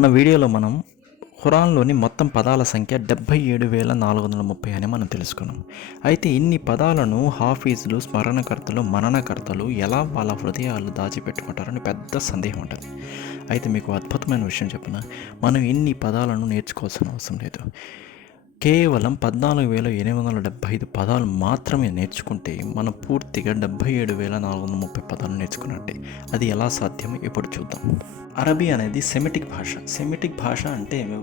మన వీడియోలో మనం ఖురాన్లోని మొత్తం పదాల సంఖ్య డెబ్భై ఏడు వేల నాలుగు వందల ముప్పై అని మనం తెలుసుకున్నాం. అయితే ఇన్ని పదాలను హాఫీజులు స్మరణకర్తలు మననకర్తలు ఎలా వాళ్ళ హృదయాలు దాచిపెట్టుకుంటారని పెద్ద సందేహం ఉంటుంది. అయితే మీకు అద్భుతమైన విషయం చెప్పిన మనం ఇన్ని పదాలను నేర్చుకోవాల్సిన అవసరం లేదు. కేవలం పద్నాలుగు వేల ఎనిమిది వందల డెబ్బై ఐదు పదాలు మాత్రమే నేర్చుకుంటే మనం పూర్తిగా డెబ్బై ఏడు వేల నాలుగు వందల ముప్పై పదాలు నేర్చుకున్నట్టే. అది ఎలా సాధ్యమో ఇప్పుడు చూద్దాం. అరబీ అనేది సెమిటిక్ భాష. సెమిటిక్ భాష అంటే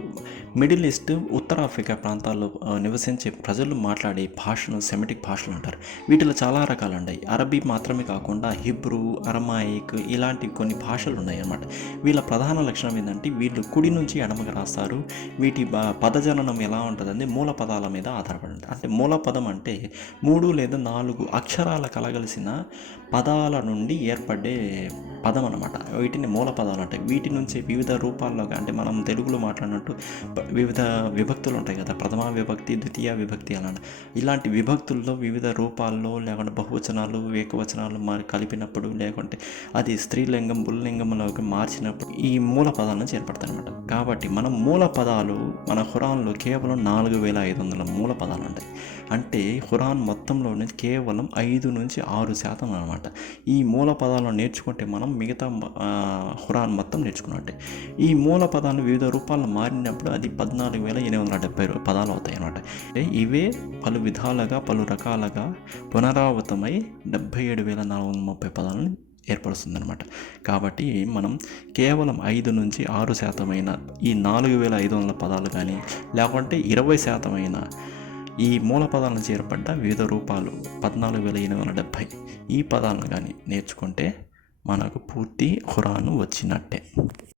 మిడిల్ ఈస్ట్ ఉత్తర ఆఫ్రికా ప్రాంతాల్లో నివసించే ప్రజలు మాట్లాడే భాషను సెమిటిక్ భాషలు అంటారు. వీటిలో చాలా రకాలు ఉన్నాయి. అరబీ మాత్రమే కాకుండా హిబ్రూ అరమాయిక్ ఇలాంటి కొన్ని భాషలు ఉన్నాయి అన్నమాట. వీళ్ళ ప్రధాన లక్షణం ఏంటంటే వీళ్ళు కుడి నుంచి ఎడమగా రాస్తారు. వీటి బ- పదజననం ఎలా ఉంటుందంటే మూల పదాల మీద ఆధారపడి ఉంటుంది. అంటే మూల పదం అంటే మూడు లేదా నాలుగు అక్షరాల కలగలిసిన పదాల నుండి ఏర్పడే పదం అనమాట వీటిని మూల పదాలు అంటాయి వీటి నుంచి వివిధ రూపాల్లో అంటే మనం తెలుగులో మాట్లాడినట్టు వివిధ విభక్తులు ఉంటాయి కదా. ప్రథమ విభక్తి ద్వితీయ విభక్తి అలా ఇలాంటి విభక్తుల్లో వివిధ రూపాల్లో లేకుంటే బహువచనాలు ఏకవచనాలు మరి కలిపినప్పుడు లేకుంటే అది స్త్రీలింగం పుల్లింగంలోకి మార్చినప్పుడు ఈ మూల పదాల నుంచి అనమాట కాబట్టి మనం మూల పదాలు మన హురాన్లో కేవలం నాలుగు వేల ఐదు వందల మూల పదాలు ఉంటాయి. అంటే హురాన్ మొత్తంలోనే కేవలం ఐదు నుంచి ఆరు శాతం అనమాట ఈ మూల పదాలను నేర్చుకుంటే మనం మిగతా హురాన్ మొత్తం నేర్చుకున్నట్టే ఈ మూల పదాలు వివిధ రూపాలు మారినప్పుడు అది పద్నాలుగు వేల ఎనిమిది వందల డెబ్బై పదాలు అవుతాయి అనమాట అంటే ఇవే పలు విధాలుగా పలు రకాలుగా పునరావృతమై డెబ్బై ఏడు వేల నాలుగు వందల ముప్పై పదాలను ఏర్పరుస్తుందన్నమాట. కాబట్టి మనం కేవలం ఐదు నుంచి ఆరు శాతమైన ఈ నాలుగు వేల ఐదు వందల పదాలు కానీ లేకుంటే ఇరవై శాతమైన ఈ మూల పదాల నుంచి ఏర్పడ్డ వివిధ రూపాలు పద్నాలుగు వేల ఎనిమిది వందల డెబ్భై ఈ పదాలను కానీ నేర్చుకుంటే మనకు పూర్తి ఖురాను వచ్చినట్టే.